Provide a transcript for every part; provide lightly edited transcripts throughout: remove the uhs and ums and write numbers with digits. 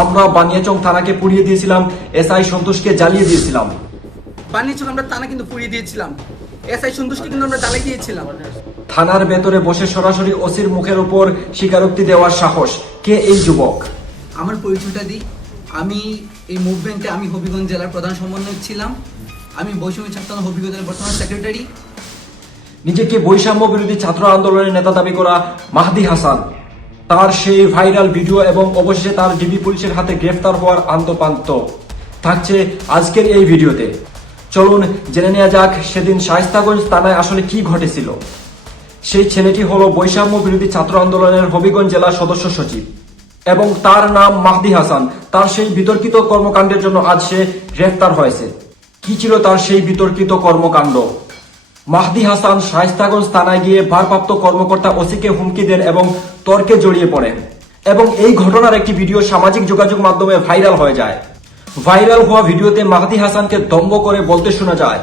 আমরা বানিয়াচং থানাকে পুড়িয়ে দিয়েছিলাম, এসআই সন্তোষকে জ্বালিয়ে দিয়েছিলাম। বানিয়াচং আমরা থানা কিন্তু পুড়িয়ে দিয়েছিলাম, এসআই সন্তোষকে কিন্তু আমরা জ্বালিয়ে দিয়েছিলাম। থানার ভেতরে বসে সরাসরি ওসির মুখের উপর স্বীকারোক্তি দেওয়ার সাহস, কে এই যুবক? আমার পরিচয়টা দিই, আমি এই মুভমেন্টে আমি হবিগঞ্জ জেলার প্রধান সমন্বয়ক ছিলাম। আমি বৈষম্য ছাত্র হবিগঞ্জ জেলার বর্তমান সেক্রেটারি। নিজেকে বৈষম্য বিরোধী ছাত্র আন্দোলনের নেতা দাবি করা মাহদি হাসান, তার সেই ভাইরাল ভিডিও এবং অবশেষে তার ডিবি পুলিশের হাতে গ্রেফতার হওয়ার আন্তপান্ত থাকছে আজকের এই ভিডিওতে। চলুন জেনে নেওয়া যাক সেদিন শায়েস্তাগঞ্জ থানায় আসলে কি ঘটেছিল। সেই ছেলেটি হলো বৈষম্য বিরোধী ছাত্র আন্দোলনের হবিগঞ্জ জেলার সদস্য সচিব এবং তার নাম মাহদি হাসান। তার সেই বিতর্কিত কর্মকাণ্ডের জন্য আজ সে গ্রেফতার হয়েছে। কি ছিল তার সেই বিতর্কিত কর্মকাণ্ড? মাহদি হাসান শায়েস্তাগঞ্জ থানায় গিয়ে ভারপ্রাপ্ত কর্মকর্তা ওসিকে হুমকি দেন এবং তর্কে জড়িয়ে পড়েন এবং এই ঘটনার একটি ভিডিও সামাজিক যোগাযোগ মাধ্যমে ভাইরাল হয়ে যায়। ভাইরাল হওয়া ভিডিওতে মাহদি হাসানকে দম্ভ করে বলতে শোনা যায়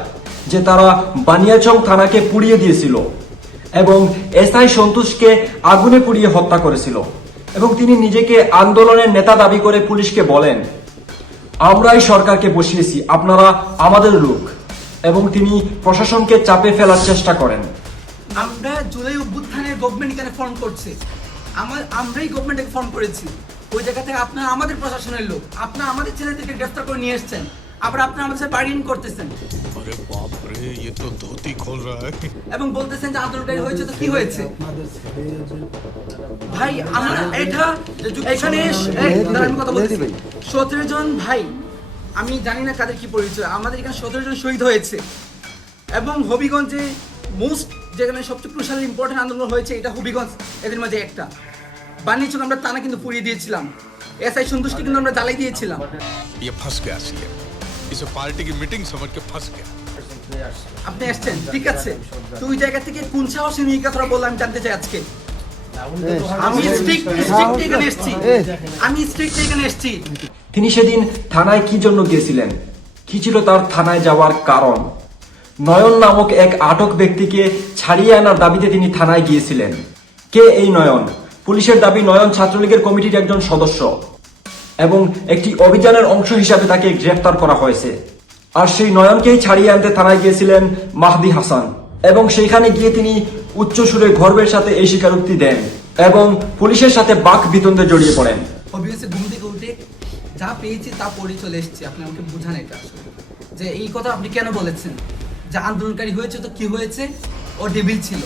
যে তারা বানিয়াচং থানাকে পুড়িয়ে দিয়েছিল এবং এসআই সন্তোষকে আগুনে পুড়িয়ে হত্যা করেছিল এবং তিনি নিজেকে আন্দোলনের নেতা দাবি করে পুলিশকে বলেন, আমরাই সরকারকে বসিয়েছি, আপনারা আমাদের লোক, এবং তিনি প্রশাসনকে চাপে ফেলার চেষ্টা করেন। আমরা জুলাই অভ্যুত্থানের গভর্নমেন্ট এখানে ফর্ম করছে, আমরাই গভর্নমেন্টকে ফর্ম করেছি। ওই জায়গা থেকে আপনারা আমাদের প্রশাসনের লোক, আপনারা আমাদের ছেলেদেরকে গ্রেফতার করে নিয়ে এসেছেন, আবার আপনারা আমাদের সাথে বার্গেনিং করতেছেন। আরে বাপ রে, ये तो धोती खोल रहा है। এবং বলতেছেন যে আন্দোলনকারী হয়েছে তো কি হয়েছে? ভাই আমরা এটা এখানে আমি কথা বলছি, 17 জন ভাই, আমি জানি না কাদের কি পরিচয়, আমাদের এখানে 17 জন শহীদ হয়েছে এবং হবিগঞ্জে মোস্ট যেখানে সবচেয়ে ক্রুশাল ইম্পর্টেন্ট আন্দোলন হয়েছে এটা হবিগঞ্জ, এদের মাঝে একটা। বানিয়াচং আমরা থানা কিন্তু পুড়িয়ে দিয়েছিলাম, এসআই সন্তোষকে কিন্তু আমরা জ্বালিয়ে দিয়েছিলাম। ये फंस गया सीएम, इसे पार्टी की मीटिंग समझ के फंस गया। আপনি আসছেন ঠিক আছে, তো ওই জায়গা থেকে কোন সাহসে নিয়ে কথাটা বললাম আমি জানতে চাই আজকে। আমি স্ট্রিক্ট এখানে এসেছি, আমি স্ট্রিক্ট এখানে এসেছি। তিনি সেদিন থানায় কি জন্য গিয়েছিলেন? কি ছিল তার থানায় যাওয়ার কারণ? নয়ন নামক এক আটক ব্যক্তিকে ছাড়িয়ে আনার দাবিতে তিনি থানায় গিয়েছিলেন। কে এই নয়ন? পুলিশের দাবি নয়ন ছাত্রলীগের কমিটির একজন সদস্য এবং একটি অভিযানের অংশ হিসাবে তাকে গ্রেফতার করা হয়েছে। আর সেই নয়নকেই ছাড়িয়ে আনতে থানায় গিয়েছিলেন মাহদি হাসান এবং সেইখানে গিয়ে তিনি উচ্চ সুরে গর্বের সাথে এই স্বীকারোক্তি দেন এবং পুলিশের সাথে বাক বিতণ্ডে জড়িয়ে পড়েন। অবভিয়াসলি ঘুম থেকে উঠে যা পেয়েছি তা পড়ে চলে এসেছি। আপনি আমাকে বুঝান এটা যে এই কথা আপনি কেন বলেছেন যে আন্দোলনকারী হয়েছে তো কি হয়েছে, ও ডেভিল ছিল।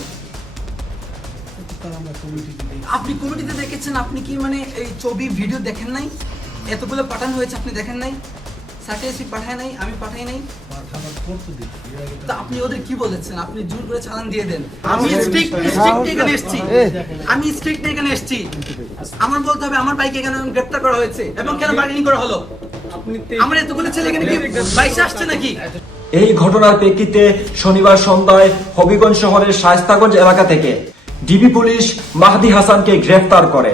আপনি কমিটিতে দেখেছেন, আপনি কি মানে এই ছবি ভিডিও দেখেন নাই? এতগুলো পাঠানো হয়েছে আপনি দেখেন নাই? সার্টিফিকেট পাঠায় নাই, আমি পাঠাই নাই, তা আপনি ওদের কি বলেছেন? আপনি জোর করে চালান দিয়ে দেন। আমি স্ট্রিক্ট এখানে এসেছি, আমি স্ট্রিক্ট এখানে এসেছি। আমার বলতে হবে আমার বাইকে কেন গ্রেফতার করা হয়েছে এবং কেন বার্গেনিং করা হলো? আমার এতগুলো ছেলে এখানে কি বাইশে আসছে নাকি? এই ঘটনার প্রেক্ষিতে শনিবার সন্ধ্যায় হবিগঞ্জ শহরের শায়েস্তাগঞ্জ এলাকা থেকে ডিবি পুলিশ মাহদি হাসানকে গ্রেফতার করে।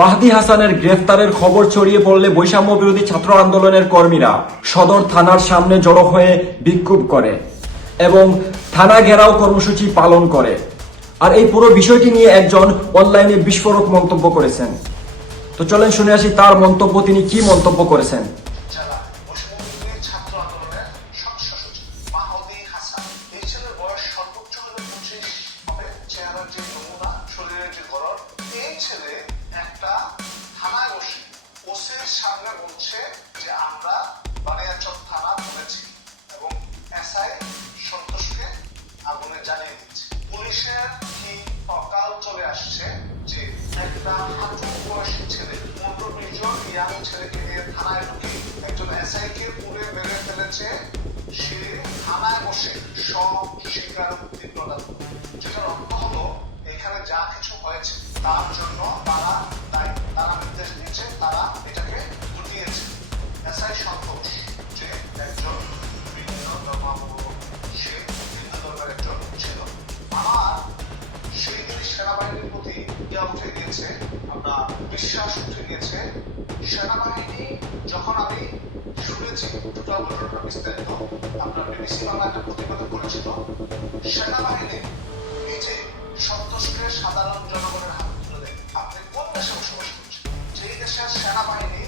মাহদি হাসানের গ্রেফতারের খবর ছড়িয়ে পড়লে বৈষম্য বিরোধী ছাত্র আন্দোলনের কর্মীরা সদর থানার সামনে জড়ো হয়ে বিক্ষোভ করে এবং থানা ঘেরাও কর্মসূচি পালন করে। আর এই পুরো বিষয়টি নিয়ে একজন অনলাইনে বিস্ফোরক মন্তব্য করেছেন। তো চলেন শুনে আসি তার মন্তব্য, তিনি কি মন্তব্য করেছেন। সামনে বলছে যে আমরা বানিয়াচং থানা তুলেছি এবং এসআই সন্তোষকে আগুনে জ্বালিয়ে দিচ্ছি। পুলিশের কি অকাল চলে আসছে যে একটা হাঁটু বয়সী ছেলে 15-20 জন ইয়াং ছেলেকে নিয়ে থানায় ঢুকে একজন এসআই কে পুড়ে মেরে ফেলেছে। সে থানায় বসে সব স্বীকারোক্তি প্রদান, যেটার অর্থ হলো এখানে যা কিছু হয়েছে তার জন্য তারা নির্দেশ দিয়েছে, তারা এটাকে ঘটিয়েছে। এসআই সন্তোষ যে একজন বিভিন্ন ধর্মাবলম্বী, সে হিন্দু ধর্মের একজন ছিল। আমার সেই দিন সেনাবাহিনীর প্রতি ইয়া উঠে গিয়েছে, আমরা বিশ্বাস উঠে গিয়েছে। সেনাবাহিনী যখন আমি শুনেছি টোটাল ঘটনাটা বিস্তারিত, আপনার বিবিসি বাংলা একটা প্রতিবেদন করেছিল, সেনাবাহিনী নিজে সন্তোষকে সাধারণ জনগণের হাতে তুলে দেয়। আপনি কোন দেশে বসবাস করছেন? যেই দেশের সেনাবাহিনী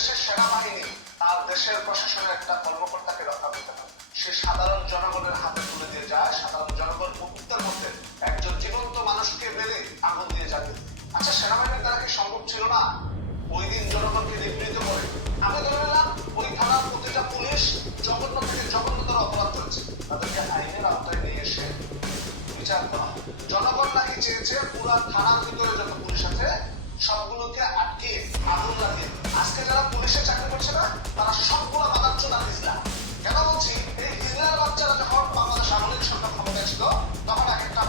দেশের সেনাবাহিনী আর দেশের প্রশাসনের একটা কর্মকর্তাকে রক্ষা করতে পারে, সে সাধারণ জনগণের হাতে তুলে দিয়ে যায়, সাধারণ জনগণ মুহূর্তের মধ্যে একজন জীবন্ত মানুষকে মেরে আগুন দিয়ে জ্বালিয়ে দেয়। আচ্ছা, সেনাবাহিনীর দ্বারা কি সম্ভব ছিল না ওই দিন জনগণকে নিবৃত্ত করে? আমি ধরে নিলাম ওই থানার প্রতিটা পুলিশ জঘন্য থেকে জঘন্যতর অপরাধ করেছে, তাদেরকে আইনের আওতায় নিয়ে এসে বিচার করা। জনগণ নাকি চেয়েছে পুরো থানার ভিতরে যত পুলিশ আছে সবগুলোকে আটকে আগুন লাগিয়ে। আজকে যারা পুলিশে চাকরি করছে না তারা সবগুলো মাদার চোদা হিজলা। কেন বলছি? এই হিজলার বাচ্চারা যখন বাংলাদেশ আওয়ামী লীগ সরকার ক্ষমতায় ছিল তখন এক একটা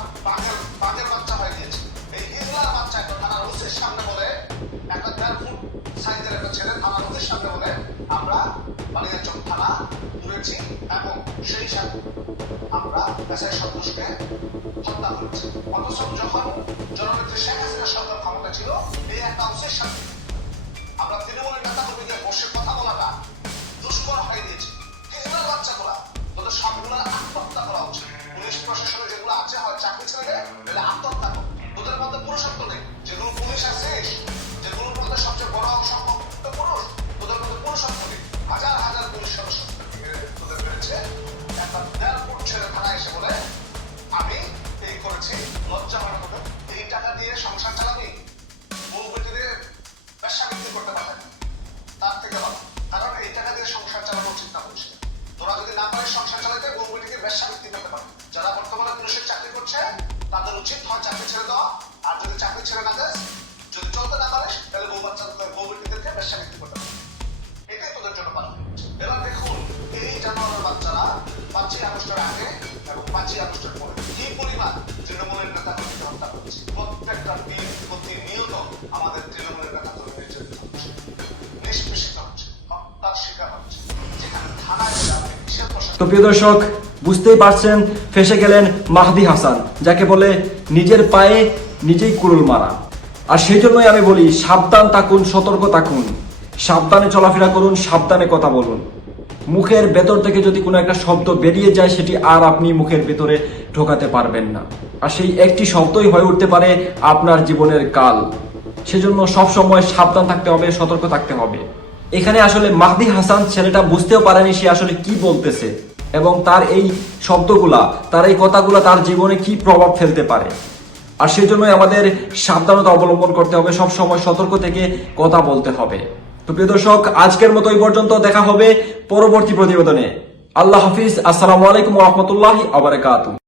বাঘের বাচ্চা হয়ে গিয়েছে। এই হিজলার বাচ্চা একটা থানার ওসির সামনে বলে, একটা 1.5 ফুট সাইজের একটা ছেলে থানার ওসির সামনে বলে আমরা বালিয়াচক থানা ঘুরেছি এবং সেই সাথে আমরা এসআই সন্তোষকে হত্যা করেছি। অথচ যখন জননেত্রী শেখ হাসিনা সরকার ক্ষমতা ছিল এই একটা ওসির সাথে আমরা তৃণমূলের নেতা কর্মীদের বসে কথা বলাটা দুষ্কর হয়ে দিয়েছে। হিজলার বাচ্চাগুলা তোদের সবগুলোর আত্মহত্যা করা উচিত। পুলিশ প্রশাসনে যেগুলো আছে হয় চাকরি ছেড়ে দেয়, তাহলে আত্মহত্যা কর। তোদের মধ্যে পুরুষত্ব নেই। যেগুলো পুলিশ আছে, যেগুলোর মধ্যে সবচেয়ে বড় অংশ পুরুষ, তোদের মধ্যে পুরুষত্ব নেই। হাজার হাজার পুলিশ সদস্য তোদের রয়েছে, একটা 1.5 ফুট ছেলে থানায় এসে বলে আমি এই করেছি। লজ্জা হয় না তোদের? এই টাকা দিয়ে সংসার চালাবি? বউ বেটিদের ব্যবসা বিক্রি করতে পারবে না, তার থেকে ভালো। কারণ এই টাকা দিয়ে সংসার চালানো উচিত না বলছে। তোরা যদি না পারিস সংসার চালাতে, বউ বেটিকে ব্যবসা বিক্রি করতে পারবে। যারা বর্তমানে পুলিশের চাকরি করছে তাদের উচিত হয় চাকরি ছেড়ে দেওয়া, আর যদি চাকরি ছেড়ে না দেয়, যদি চলতে না পারিস তাহলে বউ বেটিদেরকে ব্যবসা বিক্রি করতে পারবে। এটাই তোদের জন্য পারবে। এবার দেখুন এই জানোয়ারের বাচ্চারা 5ই আগস্টের আগে এবং 5ই আগস্টের পরে কি পরিমাণ তৃণমূলের নেতা কর্মীকে হত্যা করেছে। প্রত্যেকটা দিন প্রতিনিয়ত আমাদের তৃণমূলের নেতা কর্মী নির্যাতিত হচ্ছে, নিষ্পেষিত হচ্ছে, হত্যার শিকার হচ্ছে। যেখানে থানায় যাবে কিসের প্রশাসন? তো প্রিয় দর্শক, বুঝতেই পারছেন ফেসে গেলেন মাহদি হাসান, যাকে বলে নিজের পায়ে নিজেই কুড়ুল মারা। আর সেই জন্যই আমি বলি সাবধান থাকুন, সতর্ক থাকুন, সাবধানে চলাফেরা করুন, সাবধানে কথা বলুন। মুখের ভেতর থেকে যদি কোনো একটা শব্দ বেরিয়ে যায় সেটি আর আপনি মুখের ভেতরে ঢোকাতে পারবেন না। আর সেই একটি শব্দই হয়ে উঠতে পারে আপনার জীবনের কাল। সেজন্য সবসময় সাবধান থাকতে হবে, সতর্ক থাকতে হবে। এখানে আসলে মাহদি হাসান ছেলেটা বুঝতেও পারেনি সে আসলে কি বলতেছে এবং তার এই শব্দগুলা, তার এই কথাগুলা তার জীবনে কি প্রভাব ফেলতে পারে। আর সেই জন্যই আমাদের সাবধানতা অবলম্বন করতে হবে, সবসময় সতর্ক থেকে কথা বলতে হবে। তো প্রিয় দর্শক, আজকের মতো এই পর্যন্ত। দেখা হবে পরবর্তী প্রতিবেদনে। আল্লাহ হাফিজ। আসসালামু আলাইকুম ওয়া রাহমাতুল্লাহি ওয়া বারাকাতুহু।